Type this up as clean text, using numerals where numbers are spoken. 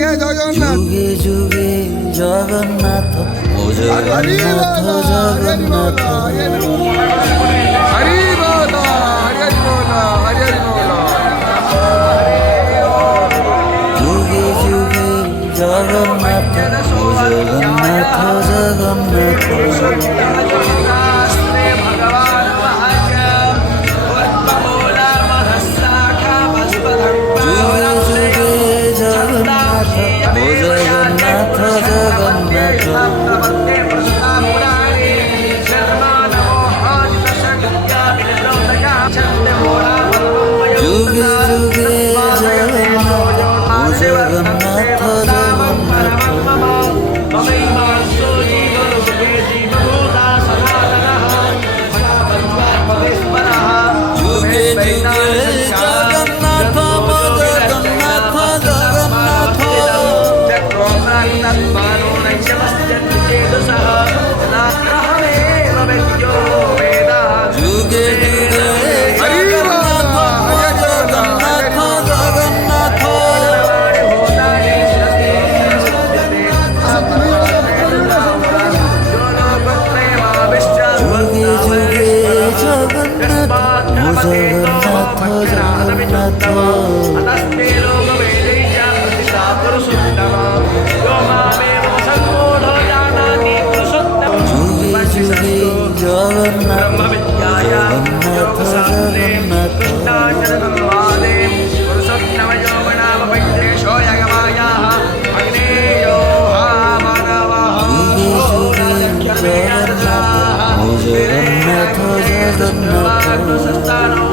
আগে জগন্নাথ যুগে যুগে জগন্নাথ ও জগন্নাথ জগন্নাথ হরি বল হরি হরি বল হরি হরি বল যুগে যুগে জগন্নাথ ও জগন্নাথ জগন্নাথ যুগে যুগে জগন্নাথ জগন্নাথ যুগে যুগে জগন্নাথ জগন্নাথ জগন্নাথ যুগে যুগে জগন্নাথ